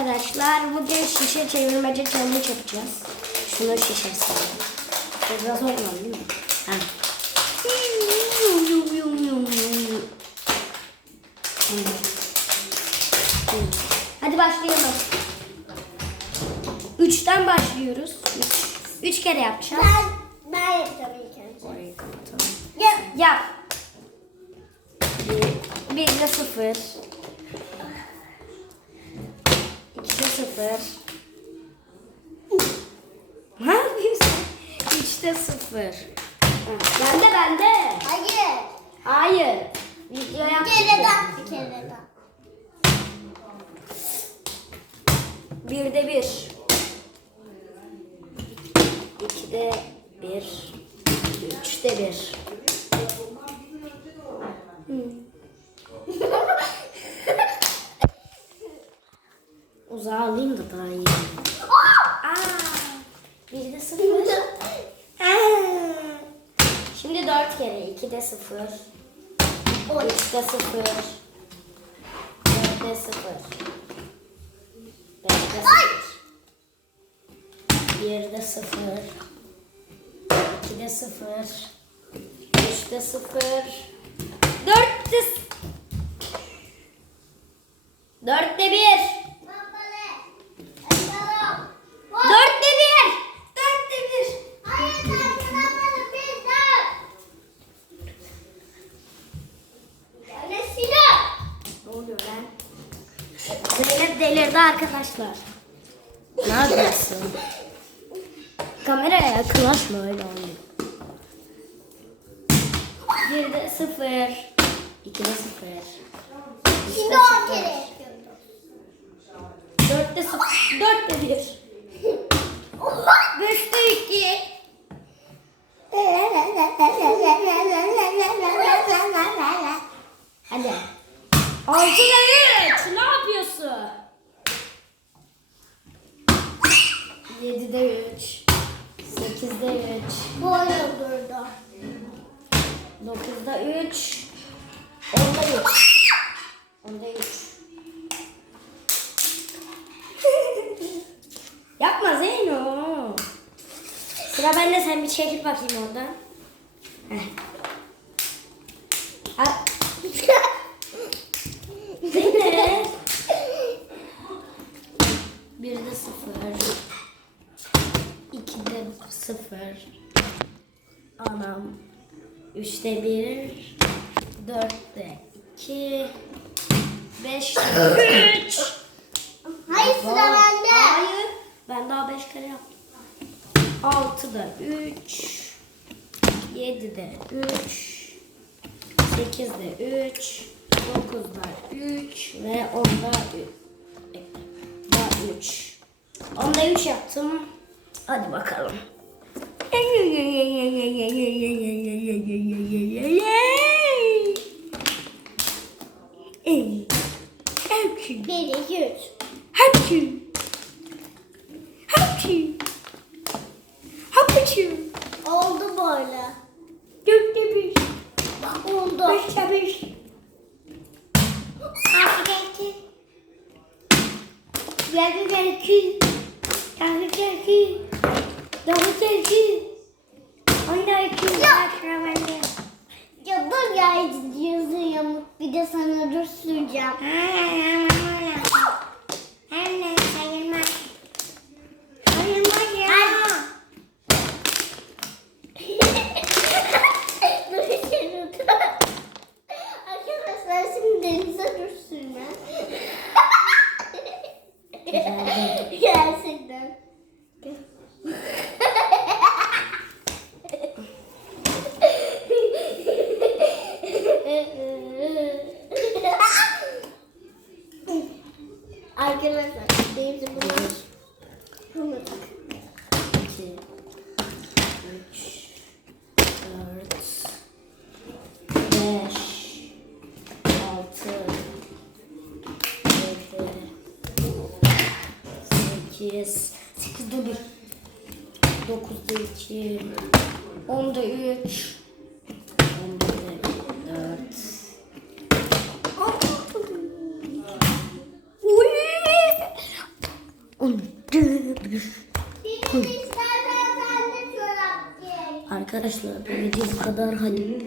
arkadaşlar. Bugün şişe çevirmece challenge yapacağız. Şunun şişesi. Biraz olmadı değil mi? Ha. Hadi başlayalım. Üçten başlıyoruz. Üç, üç kere yapacağız. Ben, ben yapacağım ilk önce. Orayı kapatalım. Yap. Yap. Bir, bir de sıfır. İki de sıfır. Ne yapıyorsun? Üçte sıfır. Bende bende. Hayır. Hayır. Video Bir yaptık. kere ya. daha. Bir kere daha. Bir de bir. İki de bir. Üç de bir. Uzağa alayım da daha iyi. Aa, bir de sıfır. Şimdi dört kere. İki de sıfır. Üç de sıfır. Dört de sıfır. Beş de sıfır. Bir de sıfır. İki de sıfır. Üç de sıfır. Dört de Dörtte bir. Dörtte bir. Dörtte bir. Hayır, sen bana bir daha. Yani silah. Ne oluyor lan? Delirdi arkadaşlar. Ne yapıyorsun? Kameraya yakınlaşma öyle oluyor. Bir de sıfır. İki de sıfır. Şimdi de on kere yapıyorum. Dörtte sıfır. Dörtte bir. Beşte iki. 7'de 3, 8'de 3. Bu olurdu. 9'da 3, 10'da 3. 10'da 3. Yapma Zeyno. Sıra bende sen bir çekil bakayım oradan. Heh. sıfır. Anam. Üçte bir. Dörtte iki. Beşte üç. Hayır sıra bende. Hayır. Ben daha beş kere yaptım. Altıda üç. Yedide üç. Sekizde üç. Dokuzda üç. Ve onda üç. Onda üç yaptım. Hadi bakalım. Üç. Hapçı. Hapçı. Hapçı. Oldu böyle. Dörtte bir. Oldu. Beşte bir. Altı iki. Yedide iki. Sekizde iki. Bir de sana dur süreceğim. Anne sayılmaz. Sayılmaz ya. Arkadaşlar şimdi denize dur sürme. Gerçekten. koyarsak. Değil bunu yapamadık. 2, 3, 4, 5, 6, 7, 8, 8'de 1, 9'da 2, 10'da 3, Çorap giy. Arkadaşlar bu video bu kadar. Hadi